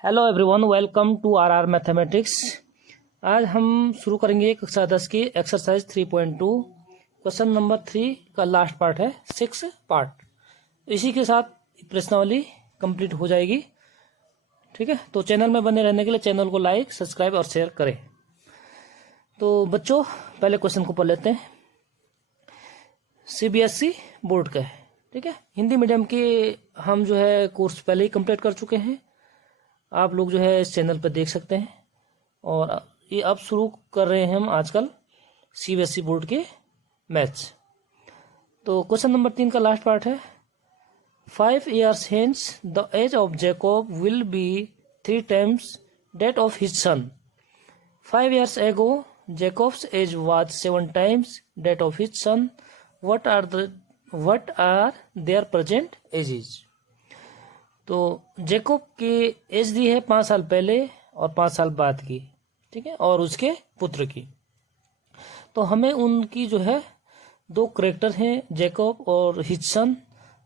Hello everyone, welcome to our mathematics. आज हम शुरू करेंगे कक्षा 10 की एक्सरसाइज 3.2। क्वेश्चन नंबर 3 का लास्ट पार्ट है 6 पार्ट। इसी के साथ प्रश्नावली कंप्लीट हो जाएगी। ठीक है, तो चैनल में बने रहने के लिए चैनल को लाइक, सब्सक्राइब और शेयर करें। तो बच्चों, पहले क्वेश्चन को पढ़ लेते हैं। सीबीएसई बोर्ड का है। ठीक है, हिंदी मीडियम के हम जो है कोर्स पहले ही कंप्लीट कर चुके हैं। आप लोग जो है इस चैनल पर देख सकते हैं। और ये अब शुरू कर रहे हैं हम आजकल सीबीएसई बोर्ड के मैथ्स। तो क्वेश्चन नंबर 3 का लास्ट पार्ट है। 5 years hence the age of Jacob will be 3 times that of his son. 5 years ago Jacob's age was 7 times that of his son. What are their present ages? तो Jakob की as the है 5 साल पहले और 5 साल बाद की। ठीक है, और उसके पुत्र की। तो हमें उनकी जो है दो करेक्टर हैं, जेकोब और हिज सन।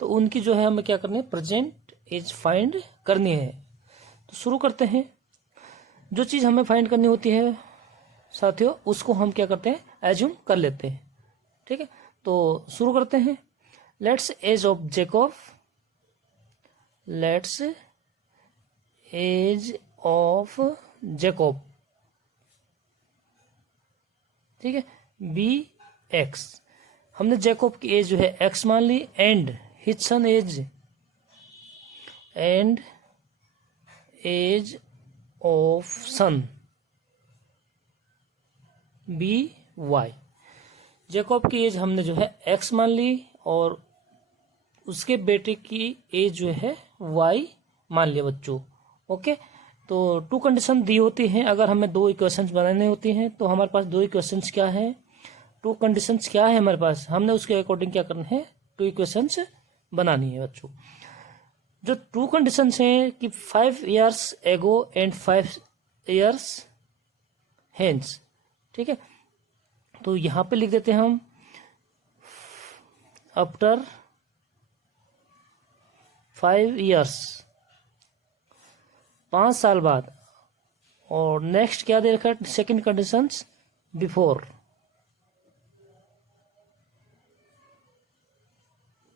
तो उनकी जो है हमें क्या करनी है, प्रेजेंट एज फाइंड करनी है। तो शुरू करते हैं। जो चीज हमें फाइंड करनी होती है साथियों, उसको हम क्या करते हैं, एज्यूम कर लेते हैं। ठीक है, तो शुरू करते हैं। Let's age of Jacob, let's age of Jacob, ठीक है, बी एक्स। हमने जेकोब की एज जो है एक्स मान ली, and his son age of son B Y. Jacob की एज हमने जो है एक्स मान ली और उसके बेटे की एज जो है वाई मान लिया बच्चों। ओके, तो 2 कंडीशन दी होती हैं। अगर हमें 2 इक्वेशंस बनाने होती हैं तो हमारे पास 2 इक्वेशंस क्या है, 2 कंडीशंस क्या है हमारे पास, हमने उसके अकॉर्डिंग क्या करना है, 2 इक्वेशंस बनानी है बच्चों। जो 2 कंडीशंस हैं कि 5 years ago and 5 years hence। ठीक है, तो यहां पे लिख देते हैं हम आफ्टर 5 years, 5 साल बाद। और नेक्स्ट क्या दे रखा है, सेकेंड कंडीशन बिफोर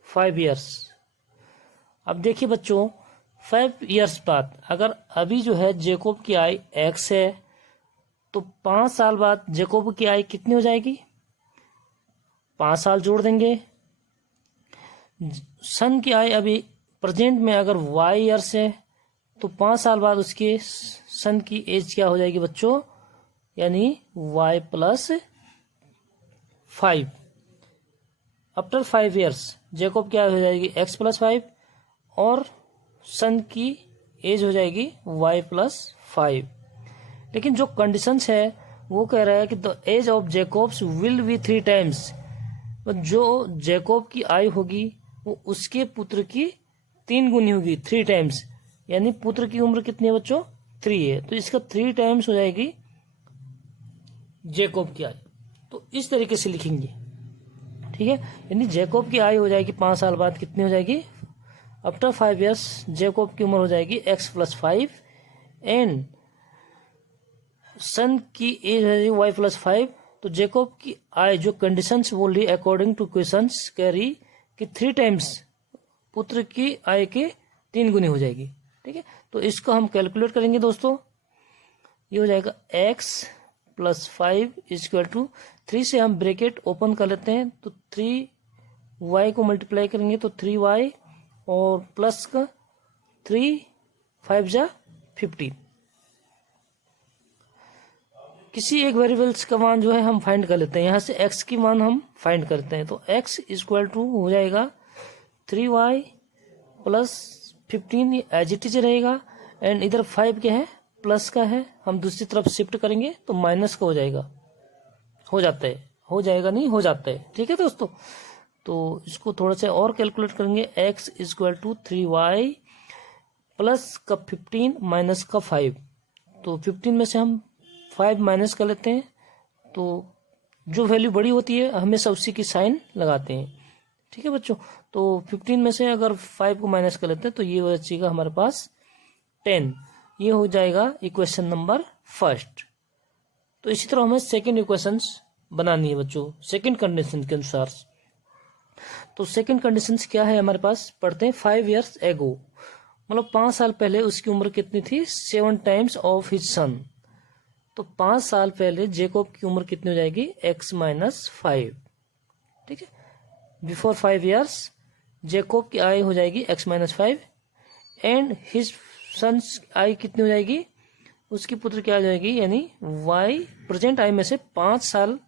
5 years। अब देखिए बच्चों, 5 years बाद अगर अभी जो है जेकोब की आय एक्स है, तो 5 साल बाद जेकोब की आय कितनी हो जाएगी, 5 साल जोड़ देंगे। सन की आय अभी प्रेजेंट में अगर वाई ईयर्स है, तो 5 साल बाद उसके सन की एज क्या हो जाएगी बच्चों, यानी Y plus 5। After 5 years Jacob क्या हो जाएगी, एक्स प्लस 5 और सन की एज हो जाएगी वाई प्लस 5। लेकिन जो कंडीशंस है वो कह रहा है कि the age of Jacob's will be 3 times। जो जेकोब की आयु होगी वो उसके पुत्र की 3 गुनी होगी, 3 times। यानी पुत्र की उम्र कितनी है बच्चों, 3 है, तो इसका 3 times हो जाएगी जेकोब की आयु। तो इस तरीके से लिखेंगे। ठीक है, यानी जेकोब की आयु हो जाएगी 5 साल बाद कितनी हो जाएगी, आफ्टर 5 years जेकोब की उम्र हो जाएगी एक्स प्लस 5 एंड सन की एज है वाई प्लस 5। तो जेकोब की आय जो कंडीशंस बोल रही अकॉर्डिंग टू क्वेश्चंस कह रही कि 3 times पुत्र की आय के 3 गुनी हो जाएगी। ठीक है, तो इसको हम कैलकुलेट करेंगे दोस्तों। ये हो जाएगा x प्लस 5 इक्वल टू 3 से हम ब्रैकेट ओपन कर लेते हैं, तो 3y को मल्टीप्लाई करेंगे तो 3y और प्लस का 3 5 जा 15। किसी एक वेरिएबल्स का मान जो है हम फाइंड कर लेते हैं। यहां से x की मान हम फाइंड करते हैं, तो x इक्वल टू हो जाएगा 3y plus 15, as it is रहेगा। एंड इधर 5 क्या है, प्लस का है, हम दूसरी तरफ शिफ्ट करेंगे तो माइनस का हो जाएगा, हो जाता है, हो जाएगा नहीं, हो जाता है। ठीक है दोस्तों, तो इसको थोड़ा सा और कैलकुलेट करेंगे। x equal to 3y plus का 15 माइनस का 5। तो 15 में से हम 5 माइनस कर लेते हैं, तो जो वैल्यू बड़ी होती है हमेशा उसी की साइन लगाते हैं। ठीक है बच्चों, तो 15 में से अगर 5 को माइनस कर लेते हैं तो ये बचेगा हमारे पास 10। ये हो जाएगा इक्वेशन नंबर फर्स्ट। तो इसी तरह हमें सेकंड इक्वेशंस बनानी है बच्चों सेकंड कंडीशन के अनुसार। तो सेकंड कंडीशन क्या है हमारे पास, पढ़ते हैं 5 years एगो, मतलब 5 साल पहले उसकी उम्र कितनी थी, 7 times ऑफ हिज सन। तो 5 साल पहले जेकोब की उम्र कितनी हो जाएगी, x-5। ठीक है, बिफोर 5 years जेकोब की आयु हो जाएगी x-5 एंड हिज सन्स आयु कितनी हो जाएगी, उसकी पुत्र क्या हो जाएगी, यानी y प्रेजेंट आयु में से 5 साल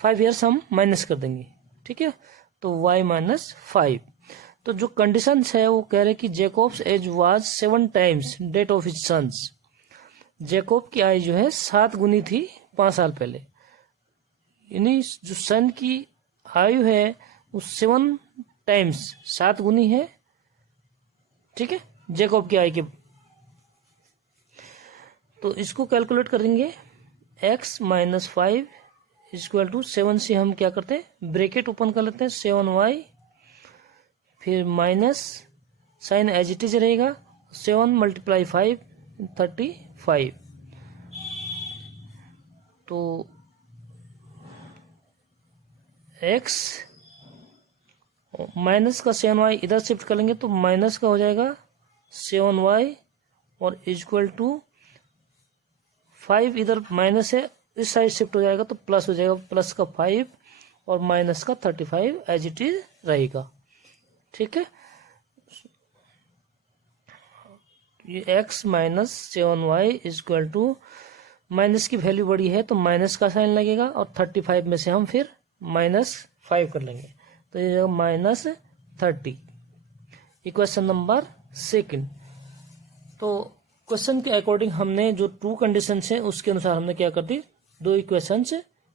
5 years हम माइनस कर देंगे। ठीक है, तो y-5। तो जो कंडीशंस है वो कह रहे कि Jacob's age was 7 times that of his sons. Jacob की आयु जो है 7 गुनी थी 5 साल पहले, यानी जो सन की आयु है वो 7 times 7 गुनी है। ठीक है, जेकोब की आयु के, तो इसको कैलकुलेट करेंगे x-5 इक्वल टू 7 से हम क्या करते हैं, ब्रैकेट ओपन कर लेते हैं 7y, फिर minus sign as it is रहेगा 7 × 5 35। तो x माइनस का 7y इधर शिफ्ट कर लेंगे तो माइनस का हो जाएगा 7y और इक्वल टू 5 इधर माइनस है, इस साइड शिफ्ट हो जाएगा तो प्लस हो जाएगा, प्लस का 5 और माइनस का 35 एज इट इज रहेगा। ठीक है, ये x-7y इक्वल टू माइनस की वैल्यू बड़ी है तो माइनस का साइन लगेगा और 35 में से हम फिर -5 कर लेंगे, तो ये -30। Equation number second. तो क्वेश्चन के अकॉर्डिंग हमने जो ट्रू कंडीशन है उसके अनुसार हमने क्या कर दी, 2 इक्वेशंस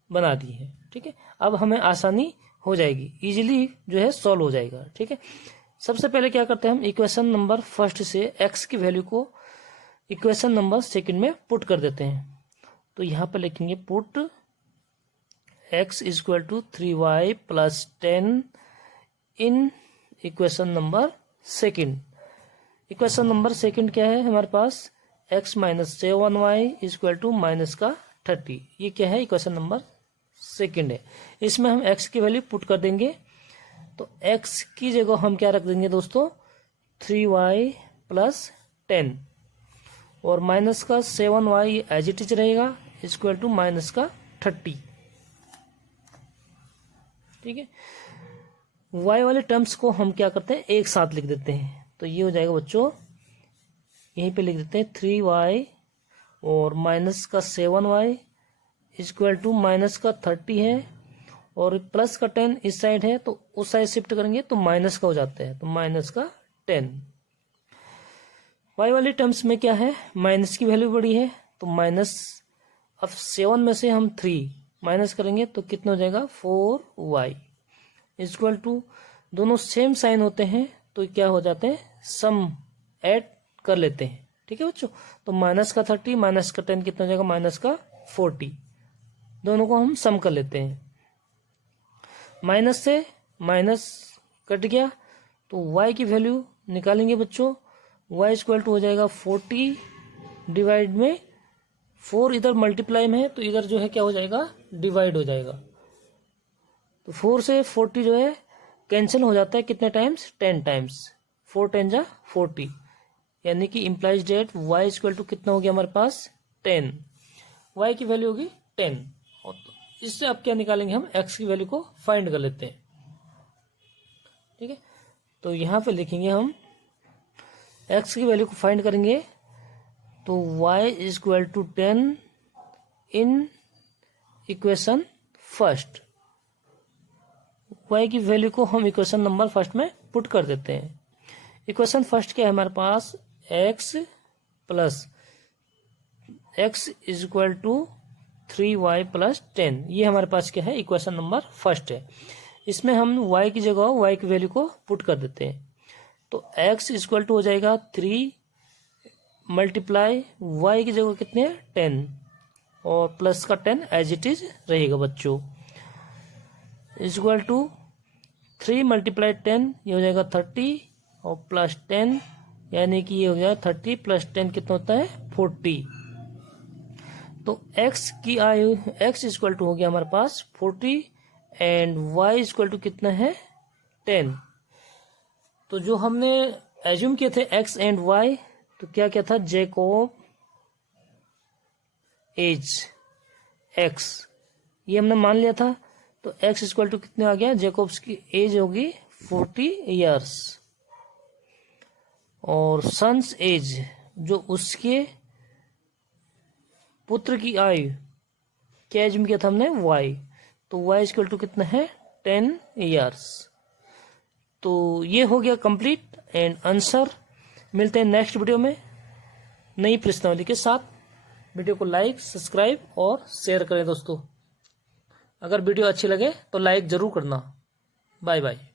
बना दी है। ठीक है, अब हमें आसानी हो जाएगी, इजीली जो है सॉल्व हो जाएगा। ठीक है, सबसे पहले क्या करते हैं हम इक्वेशन नंबर फर्स्ट से x की वैल्यू को इक्वेशन नंबर सेकंड में पुट कर देते हैं। तो यहाँ पर लिखेंगे put x equal to 3y + 10 in equation number second. Equation number second क्या है हमारे पास, x-7y इक्वल टू -30। ये क्या है, इक्वेशन नंबर सेकंड है। इसमें हम x की वैल्यू पुट कर देंगे, तो x की जगह हम क्या रख देंगे दोस्तों, 3y + 10 और माइनस का 7y एज इट इज रहेगा इक्वल टू -30। ठीक है, y वाले टर्म्स को हम क्या करते हैं, एक साथ लिख देते हैं। तो ये हो जाएगा बच्चों, यहीं पे लिख देते हैं 3y और माइनस का 7y इक्वल टू -30 है और प्लस का 10 इस साइड है तो उस साइड शिफ्ट करेंगे तो माइनस का हो जाता है, तो -10। y वाले टर्म्स में क्या है, माइनस की वैल्यू बड़ी है तो माइनस, अब 7 में से हम 3 माइनस करेंगे तो कितना हो जाएगा, 4y इक्वल टू, दोनों सेम साइन होते हैं तो क्या हो जाते हैं, सम ऐड कर लेते हैं। ठीक है बच्चों, तो माइनस का 30 माइनस का 10 कितना हो जाएगा, माइनस का 40। दोनों को हम सम कर लेते हैं, माइनस से माइनस कट गया तो y की वैल्यू निकालेंगे बच्चों, y इक्वल टू हो जाएगा 40 डिवाइड में 4 इधर मल्टीप्लाई में है तो इधर जो है क्या हो जाएगा, डिवाइड हो जाएगा। तो 4 से 40 जो है कैंसिल हो जाता है, कितने टाइम्स, 10 टाइम्स, 4 10 जा 40, यानी कि implies that y equal to कितना हो गया हमारे पास, 10। y की वैल्यू होगी 10 और इससे अब क्या निकालेंगे हम, x की वैल्यू को फाइंड कर लेते हैं। ठीक है, तो यहाँ पे लिखेंगे हम x की वैल्यू को फाइंड करेंगे तो y equal to 10 in equation first. y की वैल्यू को हम इक्वेशन नंबर फर्स्ट में पुट कर देते हैं। इक्वेशन फर्स्ट क्या है हमारे पास, x इक्वल टू 3y + 10, ये हमारे पास क्या है, इक्वेशन नंबर फर्स्ट है। इसमें हम y की जगह y की वैल्यू को पुट कर देते हैं, तो x इक्वल टू हो जाएगा 3 मल्टीप्लाई y की जगह कितने, 10 और प्लस का 10 एज इट इज रहेगा बच्चों, इक्वल टू 3 × 10 ये हो जाएगा 30 और +10 यानी कि ये हो जाएगा 30 + 10 कितना होता है, 40। तो x की आयु x इक्वल टू हो गया हमारे पास 40 एंड y इक्वल टू कितना है 10। तो जो हमने एज्यूम किए थे x एंड y, तो क्या क्या था, जैकोब एज x ये हमने मान लिया था। तो x इक्वल टू कितने आ गया, जैकोब्स की एज होगी 40 इयर्स और सन्स एज जो उसके पुत्र की आयु क्या एज्यूम किया था हमने y, तो y इक्वल टू कितना है 10 इयर्स। तो ये हो गया कंप्लीट एंड आंसर। मिलते हैं नेक्स्ट वीडियो में नई प्रश्नावली के साथ। वीडियो को लाइक, सब्सक्राइब और शेयर करें दोस्तों। अगर वीडियो अच्छी लगे तो लाइक जरूर करना। Bye bye.